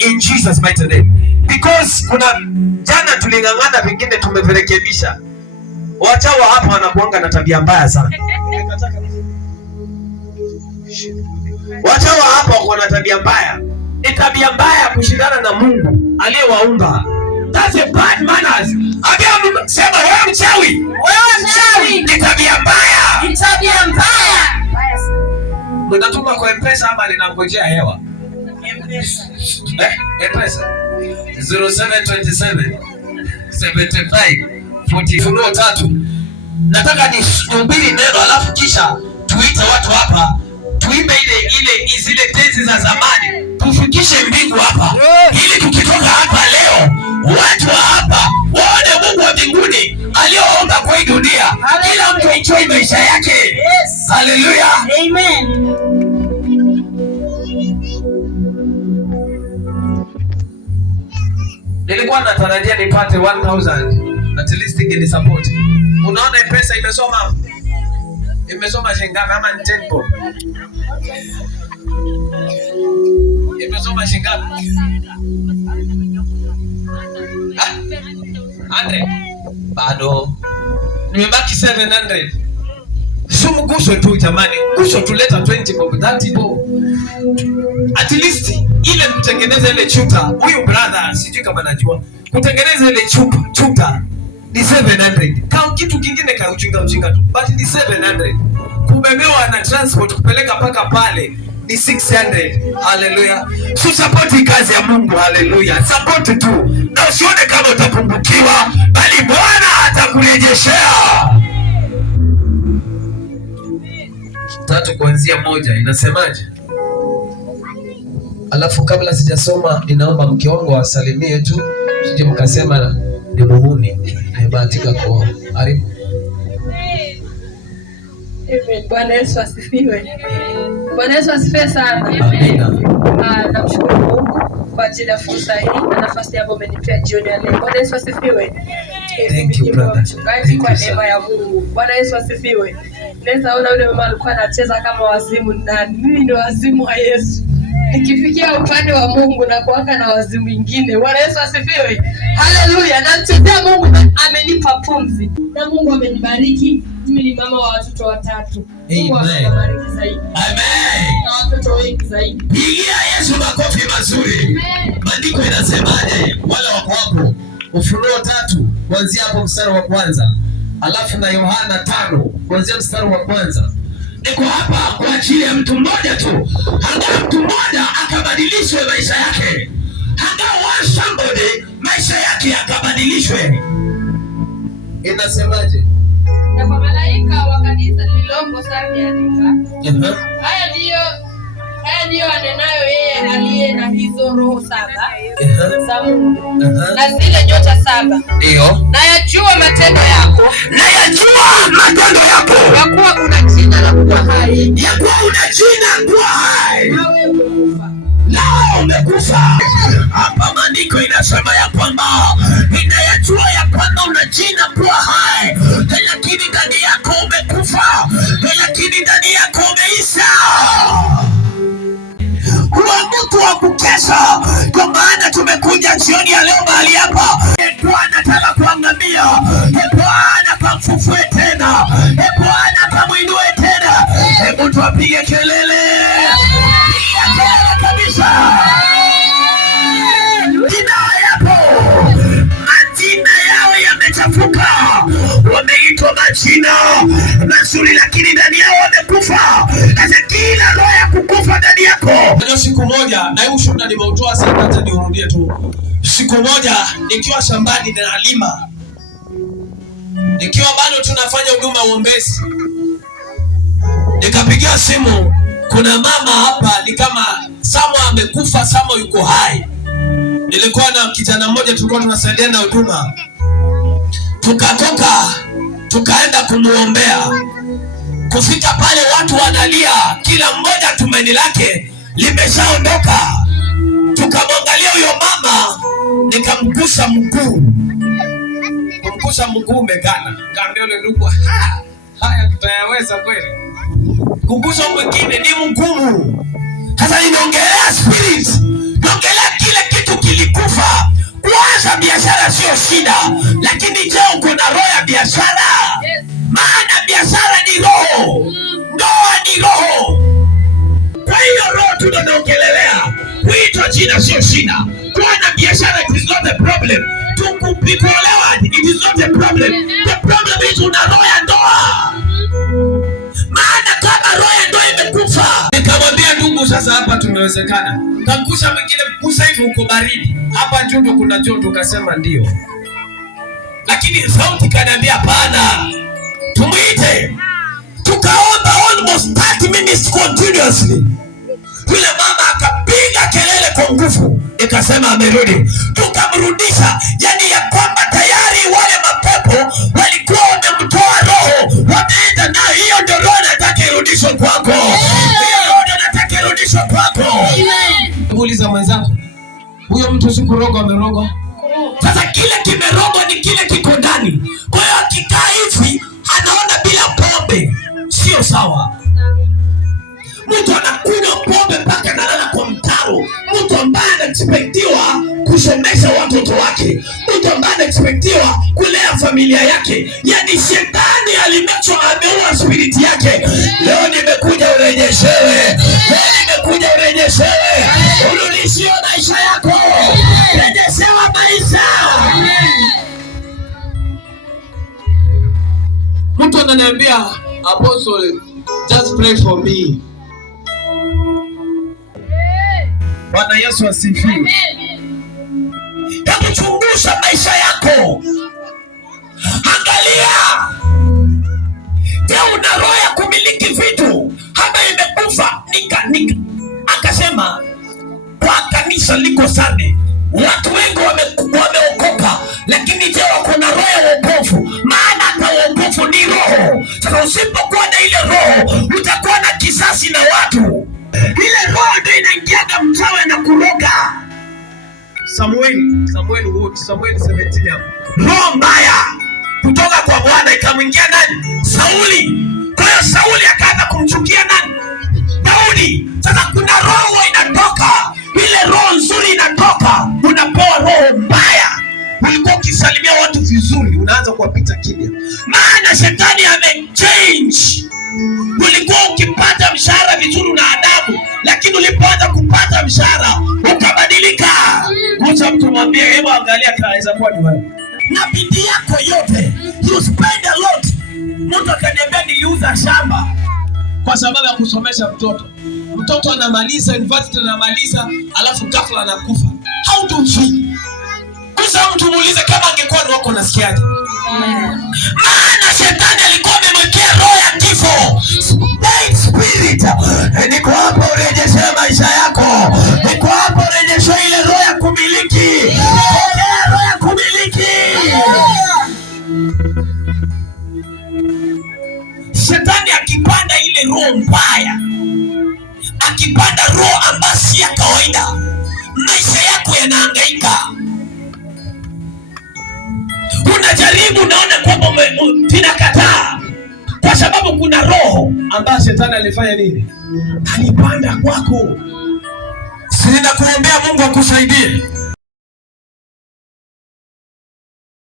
in Jesus mighty name. Because kuna jana tulingangana, vingine tumevirekebisha. Wachawa hapa wanakuanga na tabia mbaya sana. Wachawa hapa wana tabia mbaya. Ni tabia mbaya kushindana na Mungu aliyewaumba. That's a bad manners. Ambia sema wewe mchawi. Wewe mchawi. Ni tabia mbaya. Ni tabia mbaya. Mnatuma kwa M-Pesa ama ninangojea hewa? M-Pesa. M-Pesa. 0727 75 40 Nataka nihubiri neno alafu kisha tuite watu hapa. Tuimbe zile tenzi za zamani. Tufikishe mbingu hapa. Ili tukitoka hapa leo, watu wa hapa waone Mungu wa mbinguni aliyoomba kwa hii dunia. Kila mtu enjoy maisha yake. Yes. Hallelujah. Amen. Nilikuwa natarajia nipate 1000 at least ingeni support. Unaona pesa imesoma shingapi ama ni 10 bob? Imesoma shingapi? 100. Bado nimebaki 700. Sumu guso tu jamani. Guso tuleta 20 bob, 30 bob. At least ile kutengeneza ile chuta. Huyu brother sijui kama najua. Kutengeneza ile chuta ni 700. Kama kitu kingine ka ujinga tu. But ni 700. Kubebewa na transport kupeleka paka pale ni 600. Hallelujah. So support kazi ya Mungu. Hallelujah. Support tu. Na usione kama utapungukiwa, bali Bwana atakurejeshea. 3 kuanzia 1 inasemaje? Alafu kabla sijasoma ninaomba mke wangu asalimie tu. Sije mkasema ni muhuni. Nimebahatika kwa karibu. Bwana Yesu asifiwe. Bwana Yesu asifiwe sana. Amina. Namshukuru Mungu kwa ajili ya fursa hii na nafasi ambayo umenipea jioni ya leo. Bwana Yesu asifiwe. Thank you brother. Mchungaji kwa neema ya Mungu. Bwana Yesu asifiwe. Naweza ona yule mama alikuwa anacheza kama wazimu ndani. Mimi ndio wazimu wa Yesu. Nikifikia upande wa Mungu na kuwaka na wazimu wengine. Bwana Yesu asifiwe. Haleluya. Namtetea Mungu amenipa pumzi. Na Mungu amenibariki. Mimi ni mama wa watoto 3. Mungu amebariki zaidi. Amen. Na watoto wengi zaidi. Pigia Yesu makofi mazuri. Maandiko inasemaje? Wale wako hapo. Ufunuo 3 kuanzia hapo mstari wa 1. Alafu na Yohana 5 kuanzia mstari wa 1. Niko hapa kwa ajili ya mtu mmoja tu. Angalau mtu mmoja akabadilishwe maisha yake. Angalau somebody maisha yake yakabadilishwe. Inasemaje? Na kwa malaika wa kanisa lililoko Sardi andika. Haya ndiyo anenayo yeye aliye na hizo roho 7 za Mungu. Na zile nyota 7. Ndio. Nayajua matendo yako. Nayajua matendo yako. Ya kuwa una jina la kuwa hai. Ya kuwa una jina kuwa hai. Nawe umekufa. Nao umekufa. Hapa maandiko inasema ya kwamba inayajua ya kwamba una jina kuwa hai, lakini ndani yako umekufa, lakini ndani yako umeisha. Kuwa mtu wa kukesha, kwa maana tumekuja jioni ya leo mahali hapa. Bwana anataka kuangamia. Bwana kamfufue tena. Bwana kamuinue tena. Hebu tuapige kelele. Piga kelele kabisa. Majina yao yamechafuka. Wameitwa majina mazuri lakini ndani yao wamekufa. Sasa kila roho ya kukufa ndani yako. Ndio siku moja na hiyo shuhuda nimeutoa sana, hata niurudie tu. Siku moja nikiwa shambani ninalima. Nikiwa bado tunafanya huduma uombezi. Nikapigia simu, kuna mama hapa ni kama Samo amekufa, Samo yuko hai. Nilikuwa na kijana mmoja tulikuwa tunasaidiana huduma. Tukatoka tukaenda kumuombea. Kufika pale watu wanalia, kila mmoja tumaini lake limeshaondoka. Tukamwangalia huyo mama, nikamgusa mguu. Kumgusa mguu umegana. Kaambia yule ndugu, haya tutayaweza kweli? Kugusa mwingine ni mgumu. Sasa ninaongelea spirit. naongelea kile kitu kilikufa. Kuanza biashara sio shida, lakini je, uko na roho ya biashara? Maana biashara ni roho, ndoa ni roho. Kwa hiyo roho tu ndo naongelelea. Kuitwa jina sio shida, kuwa na biashara it is not a problem. Kuolewa it is not a problem. The problem is una roho ya ndoa. Maana kama roho ya ndoa imekufa, nikamwambia ndugu, sasa hapa tumewezekana. Kakusha mwingine kukusa hivi uko baridi. Hapa joto kuna joto, kasema ndio. Lakini sauti kaniambia hapana. Tumuite. Tukaomba almost 30 minutes continuously. Yule mama akapiga kelele kwa nguvu, ikasema amerudi. Tukamrudisha, yani ya kwamba tayari wale mapepo walikuwa wamemtoa roho, wameenda nayo. Hiyo ndio roho nataka irudishwe kwako. Hiyo roho nataka irudishwe kwako. Muuliza mwenzako, huyo mtu si kuroga ameroga? Sasa kile kimeroga ni kile kiko ndani. Kwa hiyo akikaa hivi anaona bila pombe sio sawa. Mtu anakunywa pombe mpaka analala kwa mtaro. Mtu ambaye anaexpectiwa kusomesha watoto wake. Mtu ambaye anaexpectiwa kulea familia yake. Yani shetani ameua spiriti yake. Leo nimekuja urejeshewe. Urudishiwe maisha yako. Rejeshewa maisha. Mtu ananiambia, Apostle, just pray for me. Bwana Yesu asifiwe. Hebu chunguza maisha yako. Angalia. Je, una roho ya kumiliki vitu? Haba imekufa. Akasema kwa kanisa liko Sane, watu wengi wameokoka, lakini je, wako na roho ya wokovu? Maana hata wokovu ni roho. Sasa usipokuwa na ile roho, utakuwa na kisasi na watu. Ile roho ndio inaingiaga mchawi na kuroga. Samuel Wood, Samuel 17 hapo. Roho mbaya kutoka kwa Bwana ikamwingia nani? Sauli. Kwa hiyo Sauli akaanza kumchukia nani? Daudi. Sasa kuna roho inatoka, ile roho nzuri inatoka, unapewa roho mbaya. Ulikuwa ukisalimia watu vizuri, unaanza kuwapita kimya. Maana shetani amechange. Ulikuwa ukipata mshahara vizuri na adabu, lakini ulipoanza kupata mshahara ukabadilika. Mwacha mtu mwambie, hebu angalia kaweza kuwa ni wewe. Na bidii yako yote, you spend a lot. Mtu akaniambia niliuza shamba kwa sababu ya kusomesha mtoto. Mtoto anamaliza university, anamaliza, alafu ghafla anakufa. How do you feel? Kusa mtu muulize kama angekuwa ni wako nasikiaje? Maana shetani alikuwa amemwekea roho ya kifo. Spirit. Niko hapa urejeshe maisha yako. Niko hapa urejeshe ile roho ya kumiliki. Roho ya kumiliki. Shetani akipanda ile roho mbaya, akipanda roho ambayo si ya kawaida, maisha yako yanahangaika. Unajaribu, naona kwamba unakataa kwa sababu kuna roho ambayo shetani alifanya nini? Alipanda kwako. Sina kuombea Mungu akusaidie.